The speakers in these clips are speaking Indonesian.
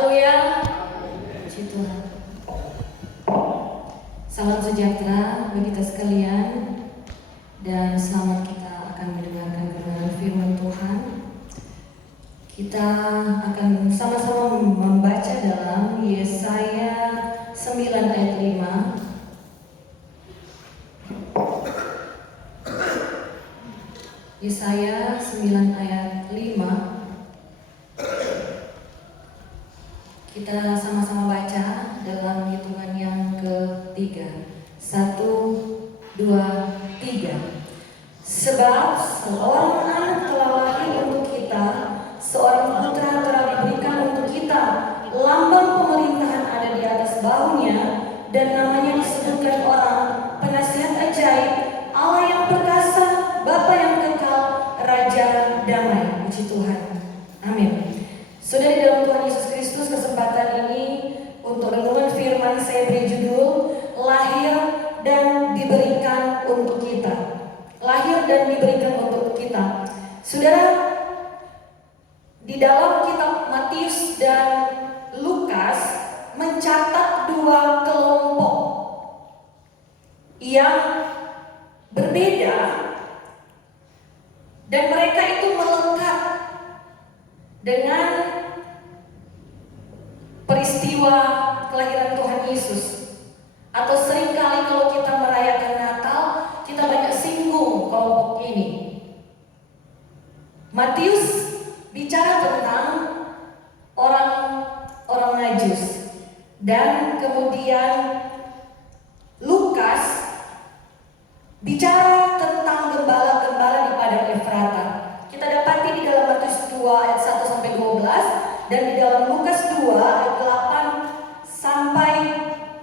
Haleluya, puji Tuhan. Salam sejahtera bagi kita sekalian, dan selamat kita akan mendengarkan kebenaran firman Tuhan. Kita akan sama-sama membaca dalam Yesaya 9 ayat 5. Yesaya 9 ayat 5. Kita sama-sama baca dalam hitungan yang ketiga. 1, 2, 3. Sebab seorang anak telah lahir untuk kita, seorang putra telah diberikan untuk kita. Lambang pemerintahan ada di atas bahunya, dan namanya disebutkan orang Penasihat Ajaib, Allah yang perkasa, Bapa yang kekal, Raja damai. Puji Tuhan. Amin. Sudah di dalam Tuhan Yesus Kristus, kesempatan ini untuk renungan firman saya beri judul Lahir dan Diberikan untuk Kita. Lahir dan diberikan untuk kita. Saudara, di dalam kitab Matius dan Lukas mencatat dua kelompok yang berbeda, dan mereka itu melekat dengan peristiwa kelahiran Tuhan Yesus. Atau seringkali kalau kita merayakan Natal, kita banyak singgung kelompok ini. Matius bicara tentang orang Najus, dan kemudian Lukas bicara tentang gembala-gembala di padang Efrata. Kita dapati di dalam Matius 2 ayat 1 sampai 12, dan di dalam Lukas 2 ayat 8 sampai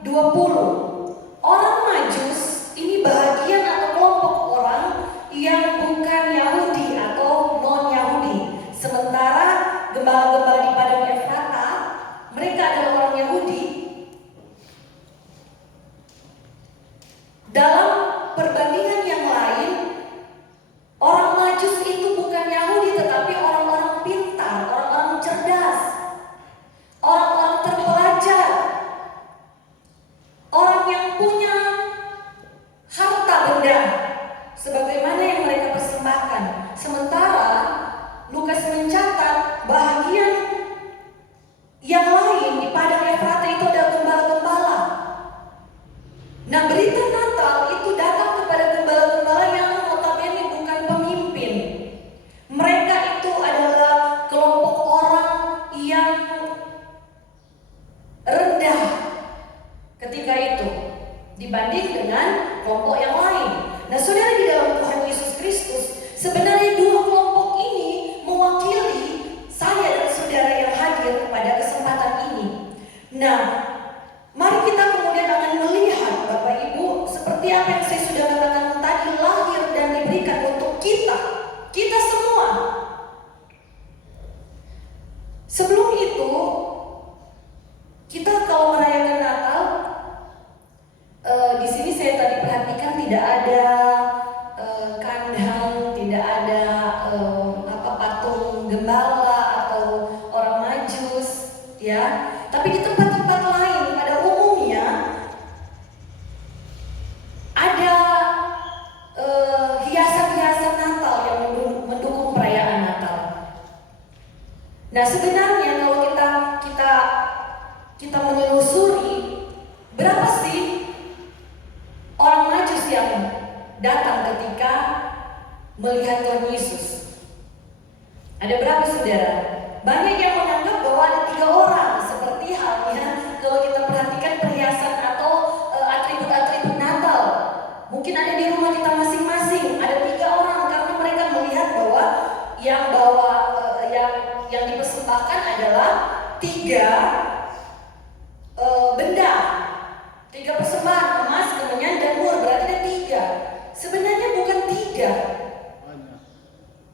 20. Orang Majus ini bahagian atau kelompok orang yang bukan Yahudi atau non-Yahudi. Sementara gembala-gembala di padang Efrata, mereka adalah orang Yahudi. Dalam perbandingan yang lain, orang Majus itu bukan Yahudi, tetapi orang-orang pintar, orang-orang cerdas, orang-orang terpelajar, orang yang punya harta benda sebagaimana yang mereka persembahkan. Sementara Lukas mencatat bahagian yang lain di padang Efrata itu ada gembala-gembala. Nah, berita Natal itu datang kepada gembala-gembala yang notabene bukan pemimpin. Mereka itu adalah kelompok orang yang rendah ketika itu dibanding dengan kelompok yang lain. Nah, saudara, di dalam Tuhan Yesus Kristus, sebenarnya dua kelompok ini mewakili saya dan saudara yang hadir pada kesempatan ini. Nah, mari kita kemudian akan melihat, Bapak Ibu, seperti apa yang saya sudah katakan tadi, lahir dan diberikan untuk kita semua. Sebelum itu, kita kalau merayakan Natal, di sini saya tadi perhatikan tidak ada kandang, tidak ada patung gembala atau orang Majus, ya. Tapi di tempat-tempat lain pada umumnya ada hiasan-hiasan Natal yang mendukung perayaan Natal. Nah, sebenarnya kalau kita menelusuri, berapa sih orang Majus yang datang ketika melihat Tuhan Yesus? Ada berapa, saudara? Banyak yang menganggap bahwa ada 3 orang, seperti halnya kalau kita perhatikan perhiasan atau atribut-atribut Natal. Mungkin ada di rumah kita masing-masing, ada 3 orang, karena mereka melihat bahwa yang yang dipersembahkan adalah 3 benda, 3 persembahan, emas, kemenyan, dan mur. Berarti ada 3. Sebenarnya bukan 3,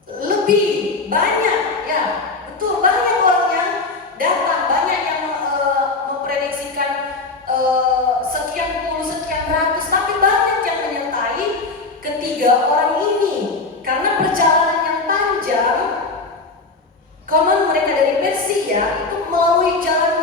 lebih banyak, ya. Betul, banyak orang yang datang, banyak yang memprediksikan sekian puluh, sekian ratus, tapi banyak yang menyertai ketiga orang ini. Karena perjalanan yang panjang, konon mereka dari Persia itu melalui jalan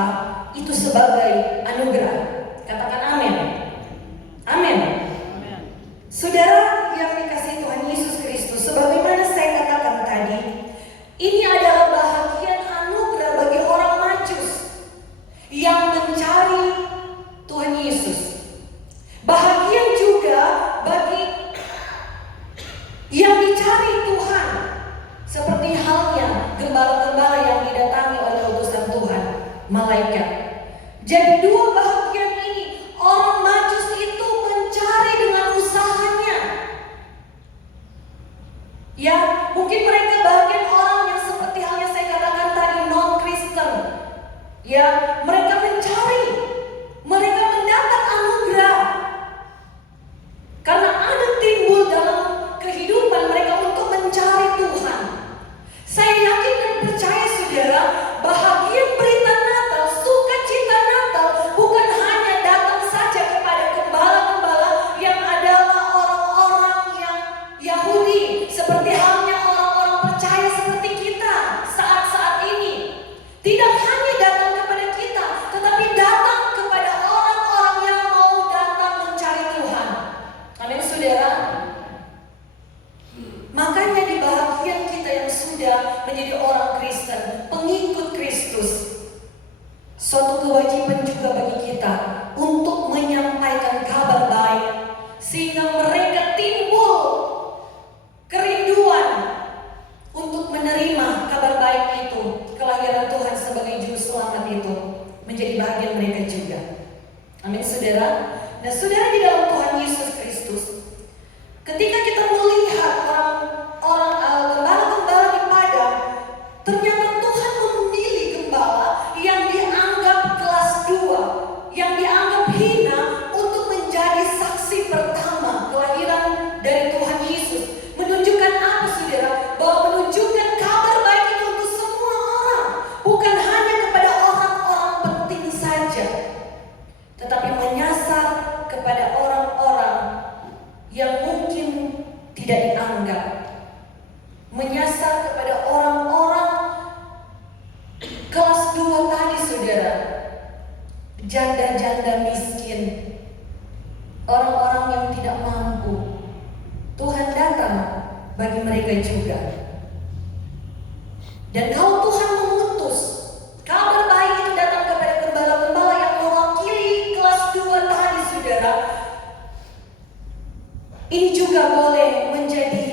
kita itu sebagai anugerah. Katakan amin. Amin. Saudara yang dikasihi Tuhan Yesus Kristus, sebagaimana saya katakan tadi, ini adalah bahagian anugerah bagi orang Majus yang mencari Tuhan Yesus. Bahagia juga bagi yang dicari Tuhan, seperti halnya gembala-gembala yang didatangi oleh utusan Tuhan, malaikat. Jadi dua bahagian ini, orang Majus itu mencari dengan usahanya. Ya, mungkin mereka bagian orang yang seperti halnya saya katakan tadi, non-Kristen. Ya, mereka mencari, mereka mendapat anugerah. Karena ada timbul dalam kehidupan mereka untuk mencari Tuhan. Saya yakin dan percaya saudara, bahagia berita Natal, sukacita Natal bukan hanya datang saja kepada gembala-gembala yang adalah orang-orang yang Yahudi, seperti halnya orang-orang percaya seperti kita saat-saat ini. Tidak hanya datang kepada kita, tetapi datang kepada orang-orang yang mau datang mencari Tuhan. Amin saudara. Makanya di bahagian kita yang sudah menjadi orang Kristen, pengikut Kristus, suatu kewajiban juga bagi kita untuk menyampaikan kabar baik, sehingga mereka timbul kerinduan untuk menerima kabar baik itu, kelahiran Tuhan sebagai juru selamat itu menjadi bahagian mereka juga. Amin saudara. Dan saudara di dalam Tuhan Yesus Kristus, ketika kita melihat orang gembala-gembala di padang, ternyata Tuhan memilih gembala yang dianggap kelas 2, yang dianggap hina untuk menjadi saksi pertama kelahiran dari Tuhan Yesus. Menunjukkan apa saudara? Bahwa menunjukkan kabar baik itu untuk semua orang, bukan hanya kepada orang-orang penting saja, tetapi menyasar kepada orang-orang yang mungkin tidak dianggap, menyasar kepada orang-orang kelas 2 tadi saudara, janda-janda miskin, orang-orang yang tidak mampu. Tuhan datang bagi mereka juga. Dan kalau Tuhan mengutus kabar baik itu datang kepada gembala-gembala yang mewakili kelas 2 tadi saudara, ini juga boleh menjadi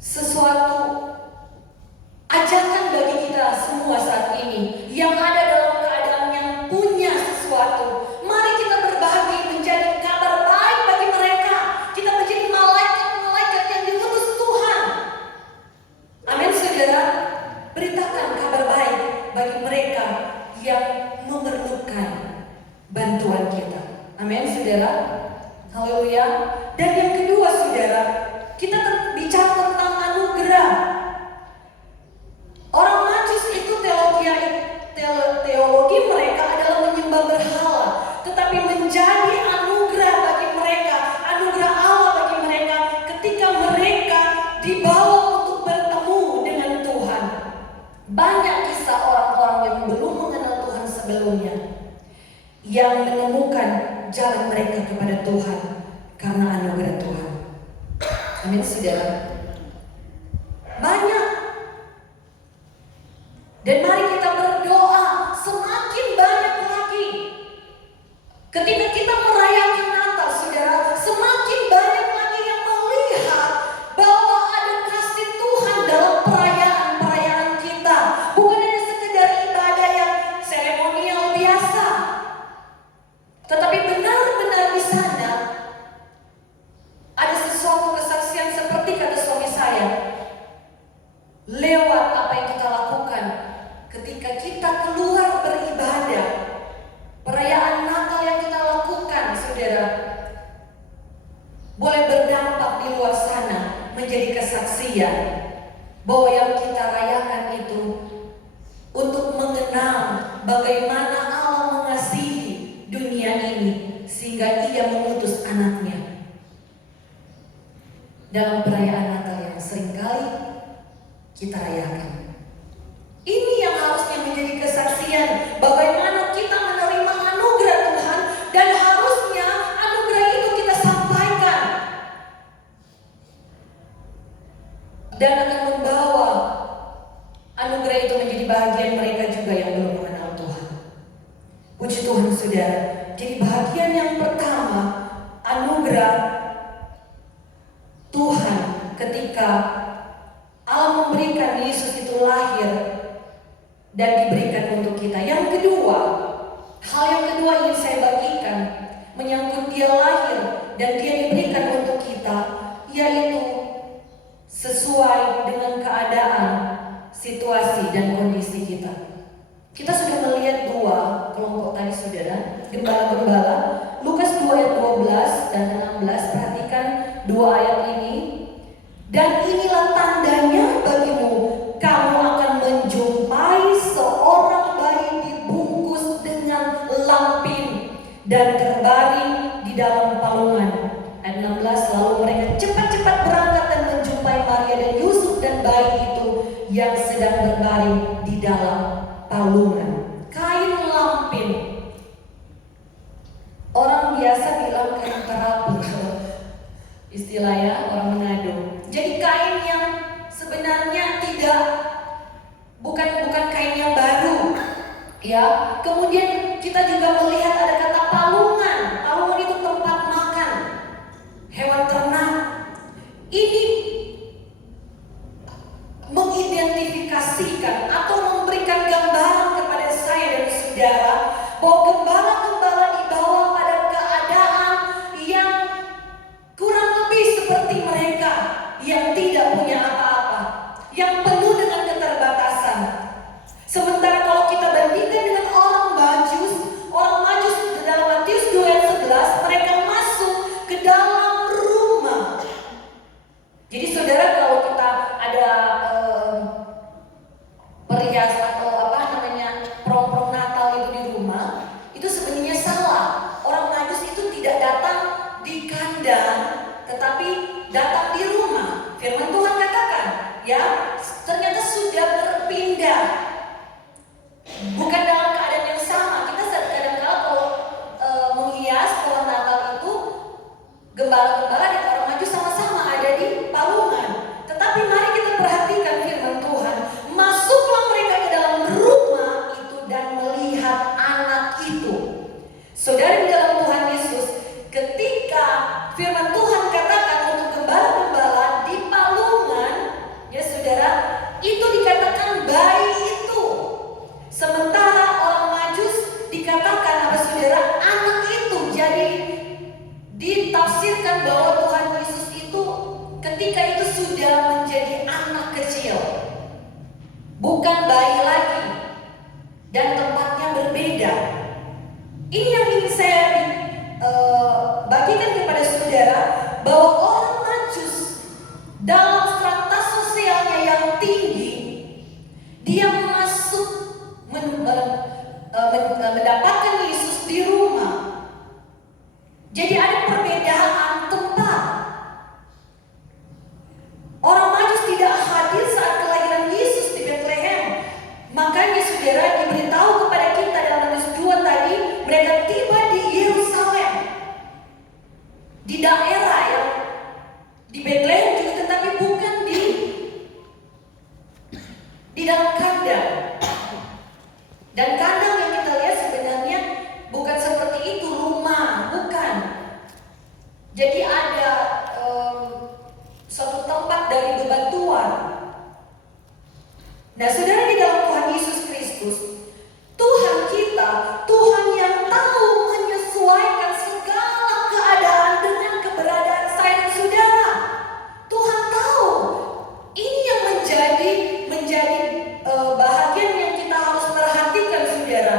sesuatu ajakan bagi kita semua saat ini yang ada dalam keadaan yang punya sesuatu. Mari kita berbagi menjadi kabar baik bagi mereka. Kita menjadi malaikat-malaikat yang diutus Tuhan. Amin saudara. Beritakan kabar baik bagi mereka yang memerlukan bantuan kita. Amin saudara. Haleluya. Dan yang kedua saudara, kita bicara tentang anugerah. Orang Majus itu teologi mereka adalah menyembah berhala, tetapi menjadi anugerah bagi mereka, anugerah Allah bagi mereka ketika mereka dibawa untuk bertemu dengan Tuhan. Banyak kisah orang-orang yang belum mengenal Tuhan sebelumnya yang menemukan jalan mereka kepada Tuhan karena anugerah Tuhan. Amin saudara. Banyak. Dan mari kita berdoa semakin banyak lagi. Ketika kita merayakan Natal saudara, semakin banyak lagi yang melihat bahwa ada kasih Tuhan dalam perayaan-perayaan kita. Bukan hanya sekedar ibadah yang seremonial biasa, tetapi benar-benar di sana ada sesuatu kesaksian seperti kata suami saya, lewat apa yang kita lakukan ketika kita keluar beribadah. Perayaan Natal yang kita lakukan saudara boleh berdampak di luar sana menjadi kesaksian bahwa yang kita rayakan itu untuk mengenal bagaimana Allah mengasihi dunia ini sehingga Ia mengutus anaknya. Dalam perayaan Natal yang seringkali kita rayakan, ini yang harusnya menjadi kesaksian kesaksian bagaimana kita menerima anugerah Tuhan, dan harusnya anugerah itu kita sampaikan dan akan membawa anugerah itu menjadi bahagian mereka juga yang belum mengenal Tuhan. Puji Tuhan saudara. Jadi bahagian yang pertama, anugerah Tuhan ketika Allah memberikan Yesus itu lahir dan diberikan untuk kita. Yang kedua, hal yang kedua yang saya bagikan menyangkut dia lahir dan dia diberikan untuk kita, yaitu sesuai dengan keadaan, situasi dan kondisi kita. Kita sudah melihat dua kelompok tadi saudara, gembala-gembala. Lukas 2 ayat 12 dan 16, perhatikan dua ayat ini. Dan inilah tandanya bagimu, kamu akan menjumpai seorang bayi dibungkus dengan lampin dan terbaring di dalam palungan. Ayat 16, lalu mereka cepat-cepat berangkat dan menjumpai Maria dan Yusuf dan bayi itu yang sedang berbaring di dalam palungan. Kain lampin, orang biasa bilang kain terapung, istilahnya orang Manado. Jadi kain yang sebenarnya bukan kain yang baru, ya. Kemudian kita juga melihat ada kata palungan. Palungan itu tempat makan hewan ternak. Ini mengidentifikasikan atau memberikan gambaran kepada saya dan saudara bahwa gembala-gembala dibawa pada keadaan yang kurang lebih seperti mereka yang tidak punya apa-apa, yang penuh dengan keterbatasan. Sementara kalau kita bandingkan dengan orang Majus dalam Matius 2 ayat 11, mereka masuk ke dalam rumah. Jadi saudara, kalau kita ada perhiasan atau prom Natal itu di rumah, itu sebenarnya salah. Orang Majus itu tidak datang di kandang, tetapi datang di rumah. Firman Tuhan katakan, ya, ternyata sudah berpindah, bukan dalam keadaan yang sama. Kita kadang-kadang kalau menghias pohon Natal itu, gembala-gembala dan orang Majus sama-sama ada di palungan. Tetapi mari kita perhatikan firman Tuhan. Masuklah mereka ke dalam rumah itu dan melihat anak itu. Saudara, di dalam Tuhan Yesus, ketika firman Tuhan katakan untuk gembala-gembala di palungan, ya saudara, itu dikatakan bayi itu. Sementara orang Majus dikatakan apa saudara? Anak itu. Jadi ditafsirkan bahwa Tuhan Yesus itu ketika itu sudah menjadi anak kecil, bukan bayi lagi, dan tempatnya berbeda. Ini yang ingin saya bagikan kepada saudara, bahwa orang Majus dalam strata sosialnya yang tinggi, dia masuk mendapatkan Yesus di rumah. Jadi ada perbedaan tempat. Orang Majus tidak hadir saat kelahiran Yesus di Bethlehem. Makanya saudara, diberitahu kepada kita dalam Matius 2 tadi, mereka tiba di Yerusalem, di daerah yang di Bethlehem juga, tetapi bukan di dalam kandang. Dan kandang yang kita lihat sebenarnya bukan seperti itu, rumah, bukan. Jadi ada suatu tempat dari bebatuan. Nah saudara, di dalam Tuhan Yesus Kristus, Tuhan kita, Tuhan yang tahu menyesuaikan segala keadaan dengan keberadaan saya dan saudara. Tuhan tahu. Ini yang menjadi bahagian yang kita harus perhatikan saudara.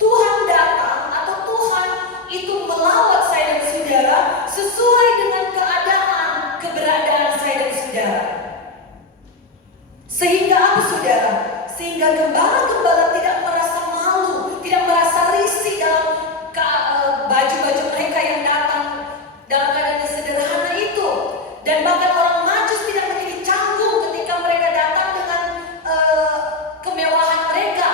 Tuhan datang atau Tuhan itu melawat saya dan saudara sesuai dengan keadaan keberadaan saya dan saudara. Sehingga apa saudara? Sehingga gembala-gembala tidak merasa malu, tidak merasa risih dalam baju-baju mereka yang datang dalam keadaan yang sederhana itu. Dan bahkan orang Majus tidak menjadi canggung ketika mereka datang dengan kemewahan mereka.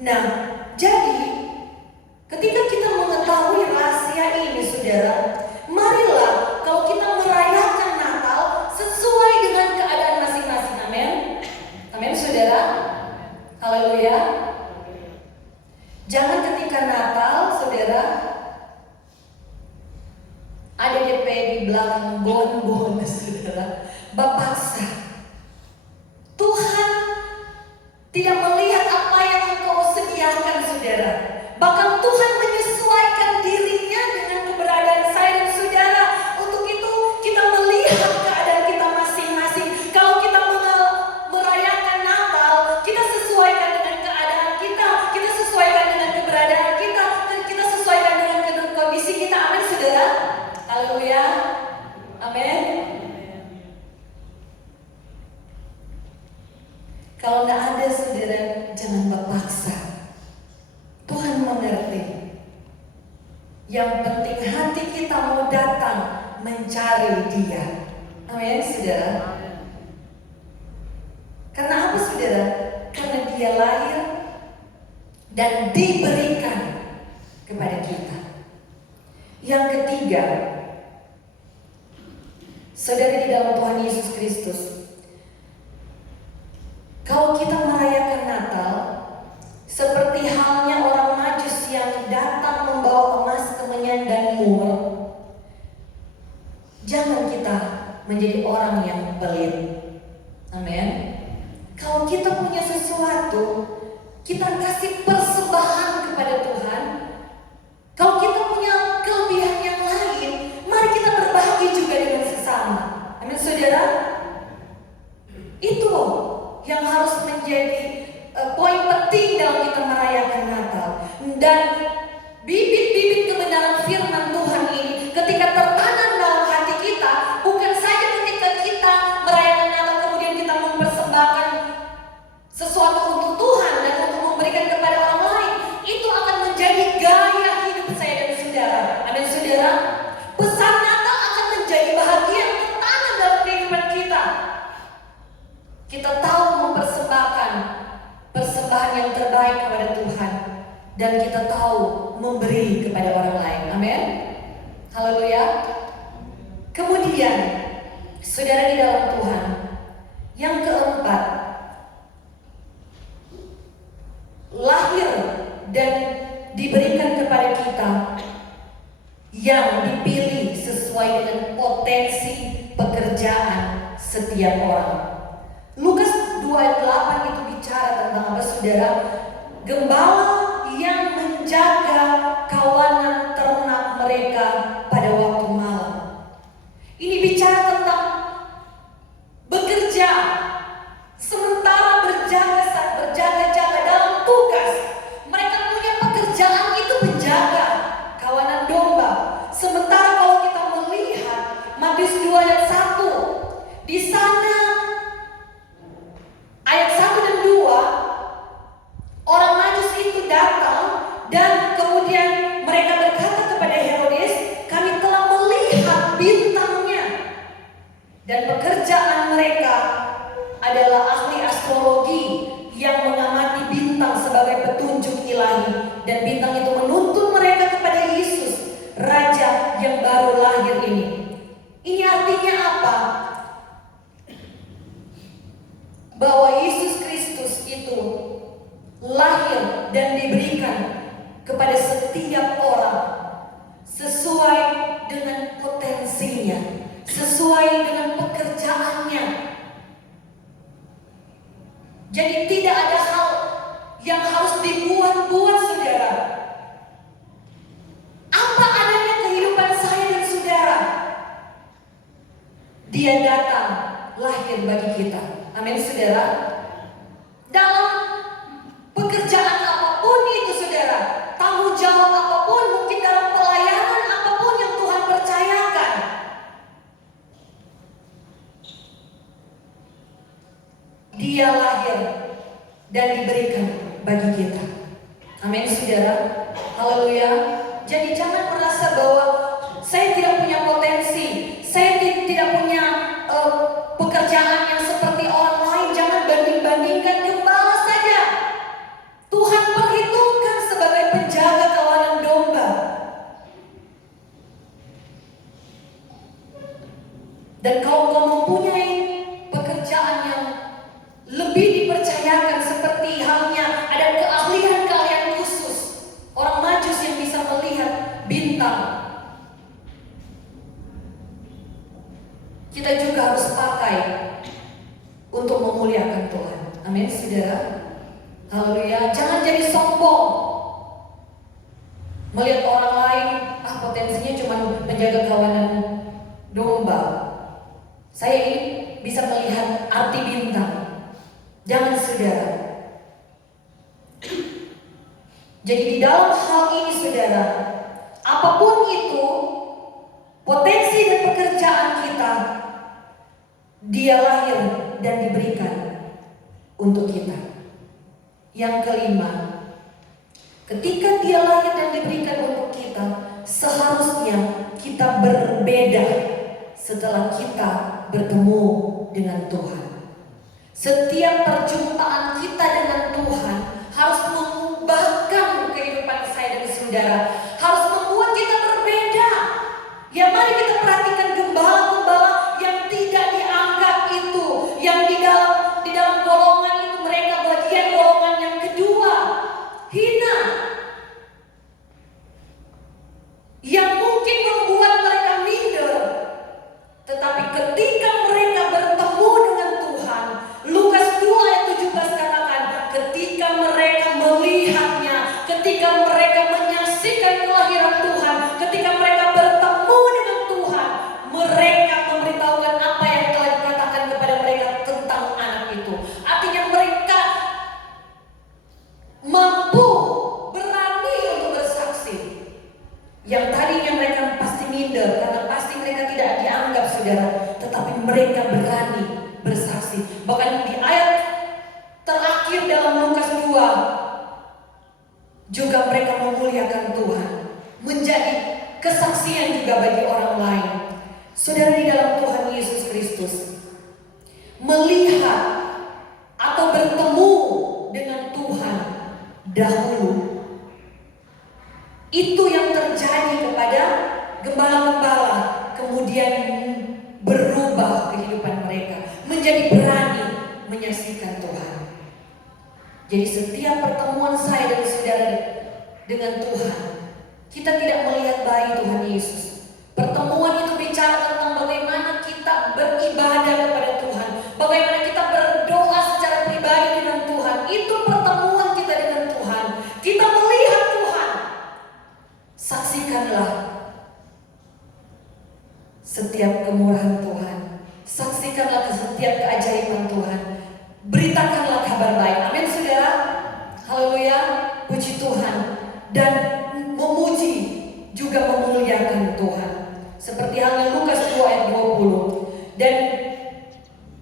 Nah, jadi ketika kita mengetahui rahasia ini, saudara, marilah kalau kita merayakan Natal sesuai dengan keadaan masing-masing. Amin. Amin, saudara. Haleluya. Jangan ketika Natal, saudara, ada DP di belakang bon-bon, saudara, bapaksa. Tuhan tidak melihat apa yang engkau sediakan, saudara. Bahkan Tuhan menyesuaikan dirinya dengan keberadaan saya dan saudara. Untuk itu kita melihat keadaan kita masing-masing. Kalau kita merayakan Natal, kita sesuaikan dengan keadaan kita. Kita sesuaikan dengan keberadaan kita. Dan kita sesuaikan dengan kondisi kita. Amin, saudara. Haleluya. Amin. Kalau nggak ada, saudara, jangan berpaksa. Tuhan mengerti. Yang penting hati kita mau datang mencari Dia. Amin, saudara. Karena apa, saudara? Karena Dia lahir dan diberikan kepada kita. Yang ketiga, saudara, di dalam Tuhan Yesus Kristus, kalau kita merayakan Natal, seperti halnya orang Majus yang datang membawa emas, kemenyan, dan mur, jangan kita menjadi orang yang pelit. Amin. Kalau kita punya sesuatu, kita kasih persembahan kepada Tuhan. Kalau kita punya kelebihan yang lain, mari kita berbagi juga dengan sesama. Amin, saudara. Itu yang harus menjadi poin penting dalam kita merayakan Natal. Dan bibit-bibit kebenaran firman Tuhan ini ketika tertanam dalam hati kita, bukan saja ketika kita merayakan Natal kemudian kita mempersembahkan sesuatu untuk Tuhan dan untuk memberikan kepada orang lain, itu akan menjadi gaya hidup saya dan saudara. Amin, saudara. Pesan Natal akan menjadi bahagia yang tertanam dalam kehidupan kita. Kita tahu mempersembahkan persembahan yang terbaik kepada Tuhan, dan kita tahu memberi kepada orang lain. Amin. Haleluya. Kemudian, saudara di dalam Tuhan, yang keempat, lahir dan diberikan kepada kita yang dipilih sesuai dengan potensi pekerjaan setiap orang. Lukas 2:8 itu bicara tentang apa, saudara? Gembala yang menjaga kawanan ternak mereka pada waktu malam. Ini bicara tentang bekerja sementara berjaga-jaga dalam tugas. Mereka punya pekerjaan itu menjaga kawanan domba. Sementara kalau kita melihat Matius 2:1, di sana ayat 1 dan 2, orang Majus itu datang dan kemudian mereka berkata kepada Herodes, kami telah melihat bintangnya. Dan pekerjaan mereka adalah ahli astrologi yang mengamati bintang sebagai petunjuk ilahi. Dan bintang itu menuntun mereka kepada Yesus, Raja yang baru lahir ini. Ini artinya apa? Bahwa Yesus Kristus itu lahir dan diberikan kepada setiap orang sesuai dengan potensinya, sesuai dengan pekerjaannya. Jadi tidak ada hal yang harus dibuat-buat, saudara. Apa adanya kehidupan saya dan saudara, Dia datang lahir bagi kita. Amin, saudara. Dalam pekerjaan apapun itu, saudara, tanggung jawab apapun, mungkin dalam pelayanan apapun yang Tuhan percayakan, Dia lahir dan diberikan bagi kita. Amin, saudara. Haleluya. Jadi jangan merasa bahwa saya tidak punya potensi, saya tidak punya pekerjaan yang seperti orang lain. Jangan banding-bandingkan. Gembala saja. Tuhan untuk memuliakan Tuhan. Amin, saudara. Haleluya. Jangan jadi sombong melihat orang lain, potensinya cuma menjaga kawanan domba. Saya ini bisa melihat arti bintang. Jangan, saudara. Jadi di dalam hal ini, saudara, apapun itu potensi dan pekerjaan kita, dia lahir dan diberikan untuk kita. Yang kelima, ketika dia lahir dan diberikan untuk kita, seharusnya kita berbeda setelah kita bertemu dengan Tuhan. Setiap perjumpaan kita dengan Tuhan harus mengubahkan kehidupan saya dan saudara, harus membuat kita berbeda. Ya, mari kita perhatikan gembala-gembala yang tidak dianggap itu, yang di dalam golongan itu mereka bagian golongan yang kedua, hina, yang mungkin membuat mereka minder. Tetapi ketika mereka bertemu dengan Tuhan, Lukas 2 ayat 17 katakan, ketika mereka melihatnya, ketika mereka menyaksikan kelahiran Tuhan, ketika mereka bertemu dengan Tuhan, mereka memberitahukan apa yang telah dikatakan kepada mereka tentang anak itu. Artinya mereka mampu, berani untuk bersaksi. Yang tadinya mereka pasti minder, karena pasti mereka tidak dianggap, saudara, tetapi mereka berani bersaksi. Bahkan di ayat terakhir dalam Lukas 2 juga mereka memuliakan Tuhan, menjadi kesaksian juga bagi orang lain. Saudara, di dalam Tuhan Yesus Kristus, melihat atau bertemu dengan Tuhan dahulu, itu yang terjadi kepada gembala-gembala, kemudian berubah kehidupan mereka, menjadi berani menyaksikan Tuhan. Jadi setiap pertemuan saya dan saudara dengan Tuhan, kita tidak melihat bayi Tuhan Yesus. Pertemuan itu bicara tentang bagaimana kita beribadah kepada Tuhan, bagaimana kita berdoa secara pribadi dengan Tuhan. Itu pertemuan kita dengan Tuhan. Kita melihat Tuhan. Saksikanlah setiap kemurahan Tuhan, saksikanlah setiap keajaiban Tuhan, beritakanlah kabar baik. Amin, saudara. Haleluya, puji Tuhan. Dan memuji juga memuliakan Tuhan, seperti halnya Lukas 2 ayat 20. Dan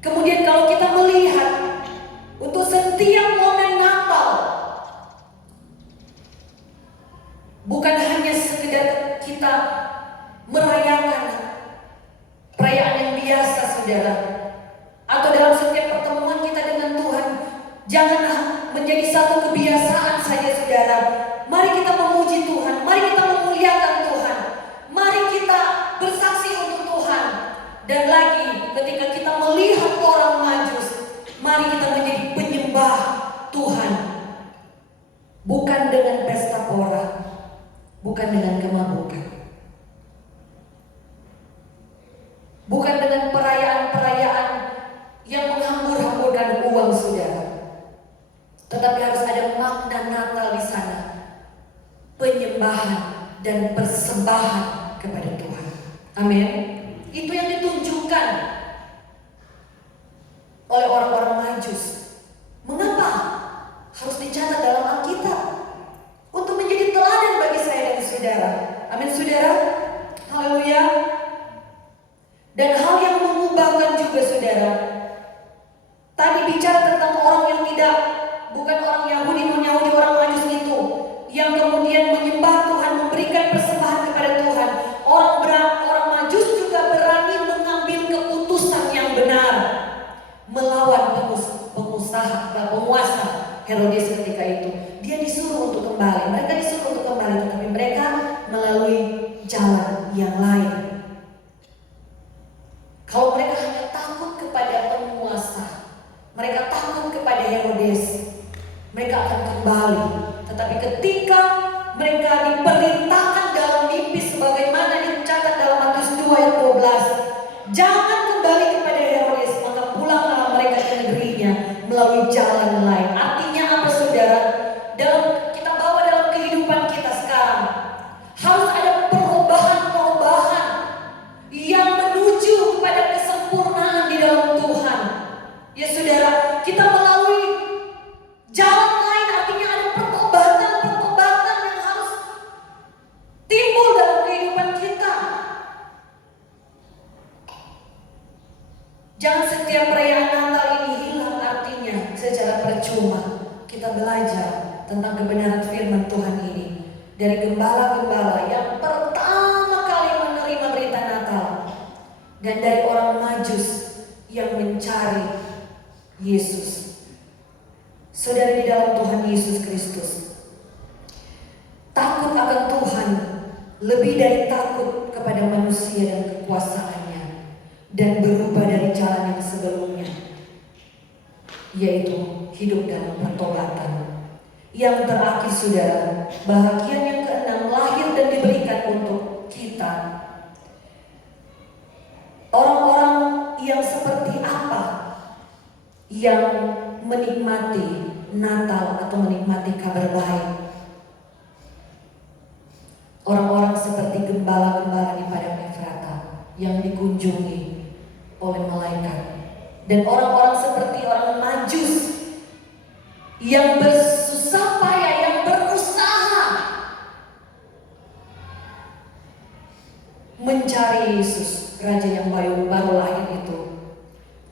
kemudian kalau kita melihat untuk setiap momen Natal, bukan hanya sekedar kita merayakan perayaan yang biasa, saudara, atau dalam setiap pertemuan kita dengan Tuhan, janganlah menjadi satu kebiasaan saja, saudara. Mari kita memuji Tuhan, mari kita memuliakan Tuhan, mari kita bersaksi untuk Tuhan. Dan lagi, ketika kita melihat orang Majus, mari kita menjadi penyembah Tuhan, bukan dengan pesta pora, bukan dengan kemabukan, bukan dengan perayaan-perayaan yang menghambur-hamburkan uang, saudara. Tetapi harus ada makna Natal di sana, penyembahan dan persembahan kepada Tuhan. Amin. Itu yang ditunjukkan oleh orang-orang Majus. Mengapa harus dicatat dalam Alkitab? Untuk menjadi teladan bagi saya dan saudara. Amin, saudara. Haleluya. Dan hal yang mengubahkan juga, saudara. Tadi bicara tentang orang yang tidak, bukan orang Yahudi, non-Yahudi, orang Majus itu, yang kemudian menyembah Tuhan, memberikan persembahan kepada Tuhan. Orang Majus juga berani mengambil keputusan yang benar melawan penguasa Herodes ketika itu. Dia disuruh untuk kembali, mereka disuruh untuk kembali, tetapi mereka melalui jalan yang lain. Kalau mereka hanya takut kepada penguasa, mereka takut kepada Herodes, mereka akan kembali. Tetapi ketika mereka diperintahkan dalam mimpi, sebagaimana dicatat dalam Matius 2 ayat 12, jangan kembali kepada Herodes, maka pulanglah mereka ke negeri kita belajar tentang kebenaran firman Tuhan ini dari gembala-gembala yang pertama kali menerima berita Natal dan dari orang Majus yang mencari Yesus. Saudara di dalam Tuhan Yesus Kristus, takut akan Tuhan lebih dari takut kepada manusia dan kekuasaannya, dan berubah dari jalan yang sebelumnya, yaitu hidup dalam pertobatan. Yang terakhir saudara, bahagian yang keenam lahir dan diberikan untuk kita. Orang-orang yang seperti apa yang menikmati Natal atau menikmati kabar baik? Orang-orang seperti gembala-gembala di padang Efrata yang dikunjungi oleh malaikat, dan orang-orang seperti orang Majus yang bersusah payah, yang berusaha mencari Yesus, Raja yang baru lahir itu.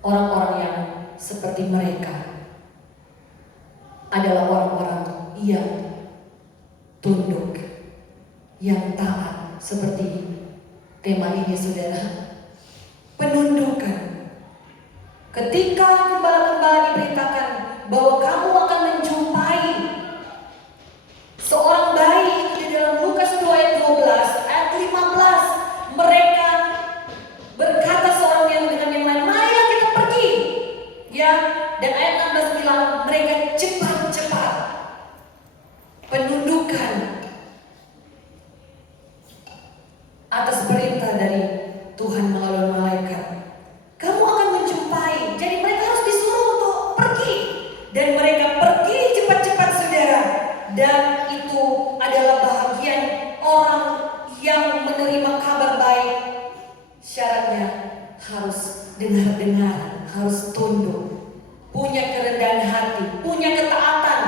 Orang-orang yang seperti mereka adalah orang-orang yang tunduk, yang taat, seperti tema ini saudara, penundukan. Ketika gembala-gembala diberitakan bahwa kamu akan menjumpai seorang bayi di dalam Lukas 2 ayat 12 ayat 15, mereka berkata seorang yang dengan yang lain, marilah kita pergi, ya. Dan ayat 16 bilang mereka cepat-cepat. Penundukan atas perintah dari Tuhan melalui malaikat. Kamu akan menjumpai. Jadi mereka harus disuruh untuk pergi. Dan mereka pergi cepat-cepat saudara. Dan itu adalah bahagian orang yang menerima kabar baik. Syaratnya harus dengar-dengar, harus tunduk, punya kerendahan hati, punya ketaatan.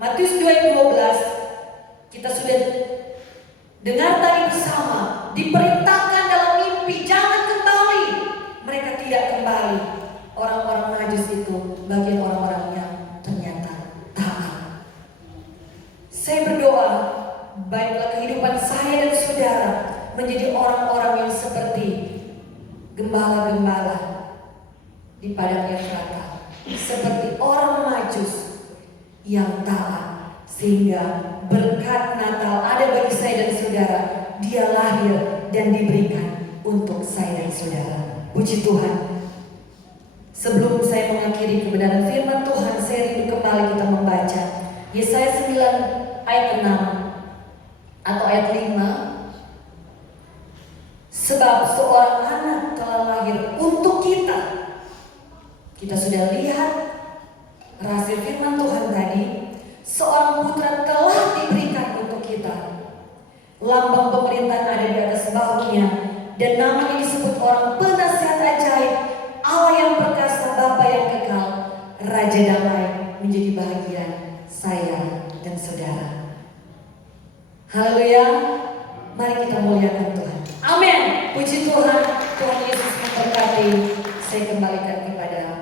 Matius 2 ayat 12 kita sudah dengar tadi bersama, diperintahkan dalam mimpi jangan kembali. Mereka tidak kembali. Orang-orang Majus itu bagian orang-orang yang ternyata taat. Saya berdoa, baiklah kehidupan saya dan saudara menjadi orang-orang yang seperti gembala-gembala di padang Efrata, seperti orang Majus yang taat, sehingga berkat Natal ada bagi saya dan saudara. Dia lahir dan diberikan untuk saya dan saudara. Puji Tuhan. Sebelum saya mengakhiri kebenaran firman Tuhan, saya rindu kembali kita membaca Yesaya 9 ayat 6 atau ayat 5. Sebab seorang anak telah lahir untuk kita. Kita sudah lihat rahasia firman Tuhan tadi. Seorang putra telah diberikan untuk kita. Lambang pemerintahan ada di atas bahunya, dan namanya disebut orang penasihat ajaib, Allah yang perkasa, Bapa yang kekal, Raja damai, menjadi bahagian saya dan saudara. Haleluya. Mari kita muliakan Tuhan. Amin. Puji Tuhan. Tuhan Yesus memberkati. Saya kembalikan kepada